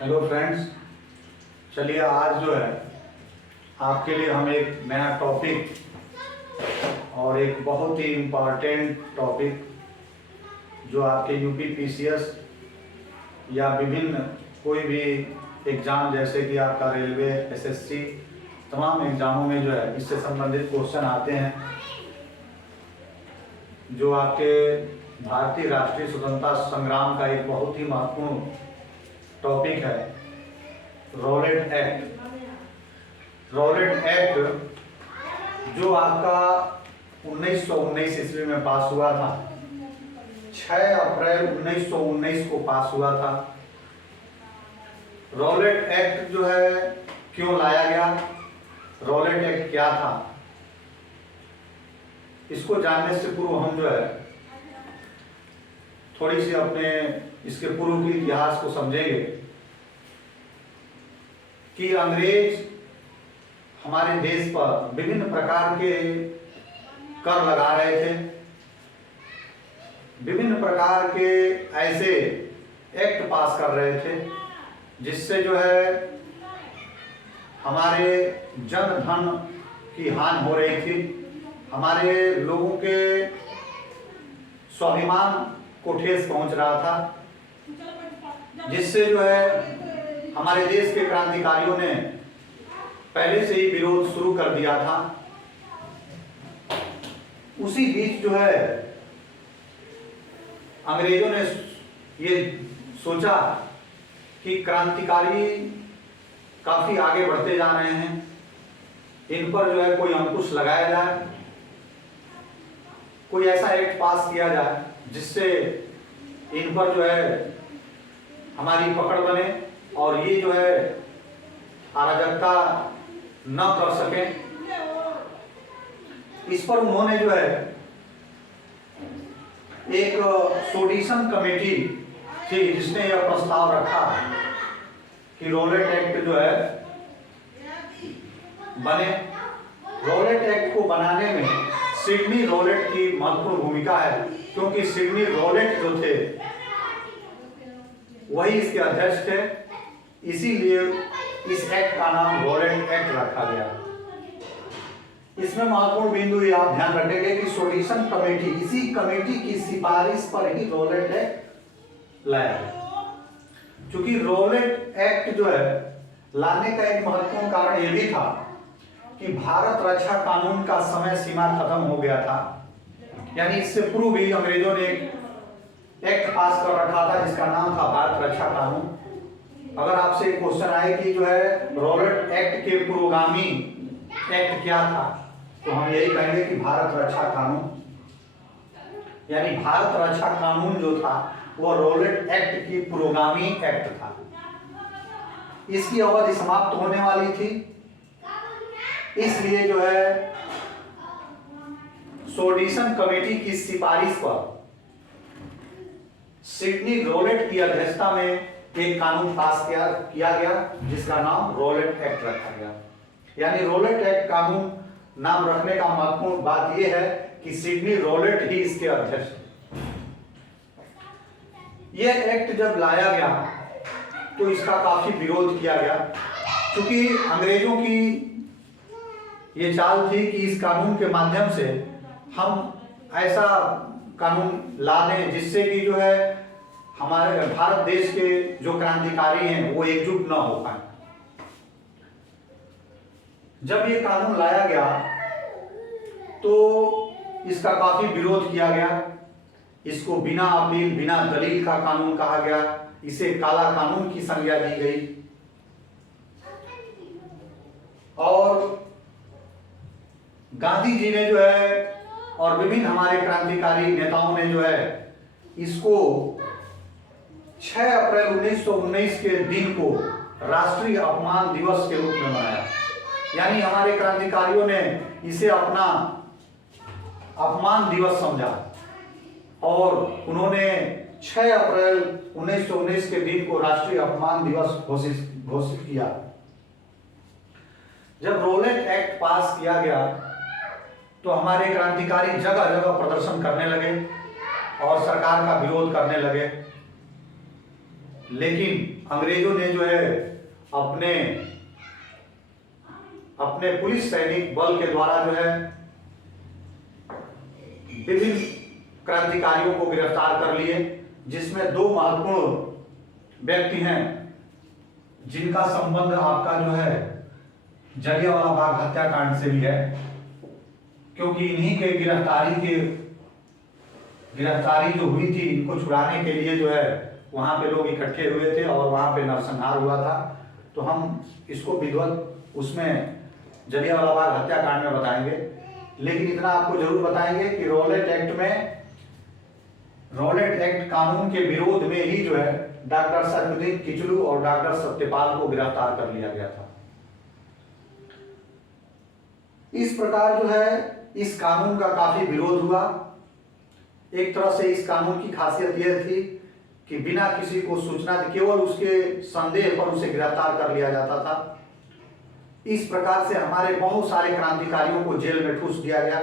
Hello friends, चलिए आज जो है आपके लिए हम एक नया टॉपिक और एक बहुत ही इम्पॉर्टेंट टॉपिक जो आपके यूपी पीसीएस या विभिन्न कोई भी एग्ज़ाम जैसे कि आपका रेलवे एसएससी तमाम एग्ज़ामों में जो है इससे संबंधित क्वेश्चन आते हैं, जो आपके भारतीय राष्ट्रीय स्वतंत्रता संग्राम का एक बहुत ही महत्वपूर्ण टॉपिक है रॉलेट एक्ट। रॉलेट एक्ट जो आपका 1919 ईस्वी में पास हुआ था, 6 अप्रैल 1919 को पास हुआ था। रॉलेट एक्ट जो है क्यों लाया गया, रॉलेट एक्ट क्या था, इसको जानने से पूर्व हम जो है थोड़ी सी अपने इसके पूर्व के इतिहास को समझेंगे कि अंग्रेज हमारे देश पर विभिन्न प्रकार के कर लगा रहे थे, विभिन्न प्रकार के ऐसे एक्ट पास कर रहे थे जिससे जो है हमारे जन धन की हानि हो रही थी, हमारे लोगों के स्वाभिमान को ठेस पहुंच रहा था, जिससे जो है हमारे देश के क्रांतिकारियों ने पहले से ही विरोध शुरू कर दिया था। उसी बीच जो है अंग्रेजों ने ये सोचा कि क्रांतिकारी काफी आगे बढ़ते जा रहे हैं, इन पर जो है कोई अंकुश लगाया जाए, कोई ऐसा एक्ट पास किया जाए जिससे इन पर जो है हमारी पकड़ बने और ये जो है अराजकता न कर सके। इस पर उन्होंने जो है एक सोडिशन कमेटी थी जिसने यह प्रस्ताव रखा कि रॉलेट एक्ट जो है बने। रॉलेट एक्ट को बनाने में सिडनी रॉलेट की महत्वपूर्ण भूमिका है, क्योंकि सिडनी रॉलेट जो थे वही इसके अध्यक्ष थे, इसीलिए इस एक्ट का नाम रॉलेट एक्ट रखा गया। इसमें महत्वपूर्ण बिंदु ये आप ध्यान रखेंगे कि सोडिशन कमेटी, इसी कमेटी की सिफारिश पर ही रॉलेट एक्ट लाया गया। क्योंकि रॉलेट एक्ट जो है लाने का एक महत्वपूर्ण कारण यह भी था कि भारत रक्षा कानून का समय सीमा खत्म हो गया था, यानी इससे पूर्व भी अंग्रेजों ने एक एक्ट पास कर रखा था जिसका नाम था भारत रक्षा कानून। अगर आपसे क्वेश्चन आए कि जो है रॉलेट एक्ट के पुरोगामी एक्ट क्या था, तो हम यही कहेंगे कि भारत रक्षा कानून, यानी भारत रक्षा कानून जो था वो रॉलेट एक्ट की पुरोगामी एक्ट था। इसकी अवधि समाप्त होने वाली थी, इसलिए जो है सोडिशन कमेटी की सिफारिश पर सिडनी रॉलेट की अध्यक्षता में एक कानून पास किया गया जिसका नाम रॉलेट एक्ट रखा गया। यानी रॉलेट एक्ट कानून नाम रखने का महत्वपूर्ण बात यह है कि सिडनी रॉलेट ही इसके अध्यक्ष थे। यह एक्ट जब लाया गया तो इसका काफी विरोध किया गया, क्योंकि अंग्रेजों की ये चाल थी कि इस कानून के माध्यम से हम ऐसा कानून ला दें जिससे कि जो है हमारे भारत देश के जो क्रांतिकारी हैं वो एकजुट न हो पाए। जब ये कानून लाया गया तो इसका काफी विरोध किया गया, इसको बिना अपील बिना दलील का कानून कहा गया, इसे काला कानून की संज्ञा दी गई। और गांधी जी ने जो है और विभिन्न हमारे क्रांतिकारी नेताओं ने जो है इसको 6 अप्रैल 1919 के दिन को राष्ट्रीय अपमान दिवस के रूप में मनाया। यानी हमारे क्रांतिकारियों ने इसे अपना अपमान दिवस समझा और उन्होंने 6 अप्रैल 1919 के दिन को राष्ट्रीय अपमान दिवस घोषित किया। जब रॉलेट एक्ट पास किया गया तो हमारे क्रांतिकारी जगह जगह प्रदर्शन करने लगे और सरकार का विरोध करने लगे। लेकिन अंग्रेजों ने जो है अपने अपने पुलिस सैनिक बल के द्वारा जो है विभिन्न क्रांतिकारियों को गिरफ्तार कर लिए, जिसमें दो महत्वपूर्ण व्यक्ति हैं जिनका संबंध आपका जो है जलियांवाला बाग हत्याकांड से भी है, क्योंकि इन्हीं के गिरफ्तारी जो हुई थी, इनको छुड़ाने के लिए जो है वहां पे लोग इकट्ठे हुए थे और वहां पे नरसंहार हुआ था। तो हम इसको विधिवत उसमें जलियांवाला बाग हत्याकांड में बताएंगे, लेकिन इतना आपको जरूर बताएंगे कि रॉलेट एक्ट कानून के विरोध में ही जो है डॉक्टर सरफुद्दीन किचलू और डॉक्टर सत्यपाल को गिरफ्तार कर लिया गया था। इस प्रकार जो है इस कानून का काफी विरोध हुआ। एक तरह से इस कानून की खासियत यह थी कि बिना किसी को सूचना केवल उसके संदेह पर उसे गिरफ्तार कर लिया जाता था। इस प्रकार से हमारे बहुत सारे क्रांतिकारियों को जेल में ठूस दिया गया।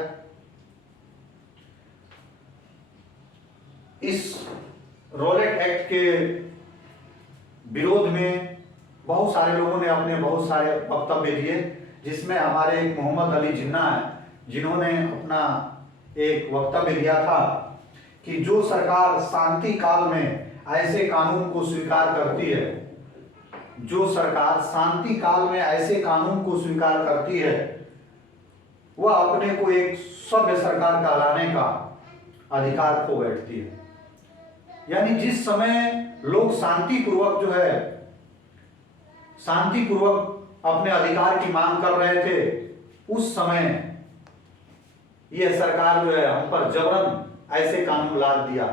इस रॉलेट एक्ट के विरोध में बहुत सारे लोगों ने अपने बहुत सारे वक्तव्य दिए, जिसमें हमारे एक मोहम्मद अली जिन्ना है, जिन्होंने अपना एक वक्तव्य दिया था कि जो सरकार शांति काल में ऐसे कानून को स्वीकार करती है, जो सरकार शांति काल में ऐसे कानून को स्वीकार करती है, वह अपने को एक सभ्य सरकार कहलाने का अधिकार खो बैठती है। यानी जिस समय लोग शांतिपूर्वक अपने अधिकार की मांग कर रहे थे, उस समय यह सरकार जो है हम पर जबरन ऐसे कानून लाद दिया।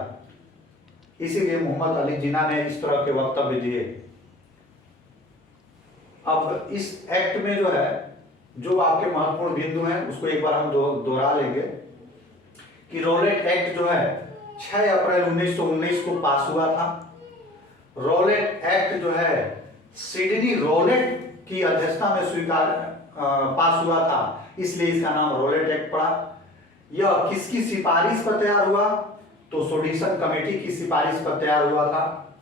इसीलिए मोहम्मद अली जिन्ना ने इस तरह के वक्तव्य दिए। अब इस एक्ट में जो है जो आपके महत्वपूर्ण बिंदु हैं उसको एक बार हम दोहरा लेंगे कि रॉलेट एक्ट जो है 6 अप्रैल 1919 को पास हुआ था। रॉलेट एक्ट जो है सिडनी रॉलेट की अध्यक्षता में पास हुआ था, इसलिए इसका नाम रॉलेट एक्ट पड़ा। यह किसकी सिफारिश पर तैयार हुआ? तो सोडिसन कमेटी की सिफारिश पर तैयार हुआ था।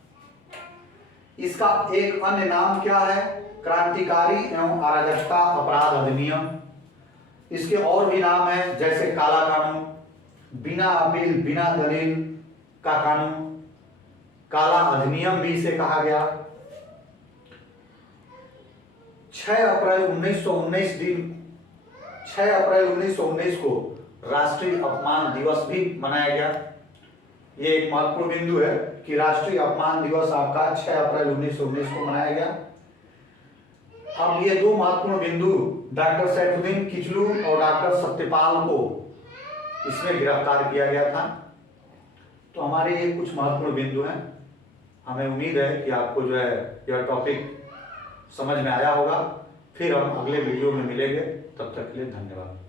इसका एक अन्य नाम क्या है? क्रांतिकारी एवं अराजकता अपराध अधिनियम। इसके और भी नाम है, जैसे काला कानून, बिना अपील बिना दलील का कानून, काला अधिनियम भी इसे कहा गया। 6 अप्रैल 1919 को राष्ट्रीय अपमान दिवस भी मनाया गया। ये एक महत्वपूर्ण बिंदु है कि राष्ट्रीय अपमान दिवस आपका 6 अप्रैल 1919 को मनाया गया। अब ये दो महत्वपूर्ण बिंदु डॉक्टर सैफुद्दीन किचलू और डॉक्टर सत्यपाल को इसमें गिरफ्तार किया गया था। तो हमारे ये कुछ महत्वपूर्ण बिंदु हैं। हमें उम्मीद है कि आपको जो है यह टॉपिक समझ में आया होगा। फिर हम अगले वीडियो में मिलेंगे, तब तक के लिए धन्यवाद।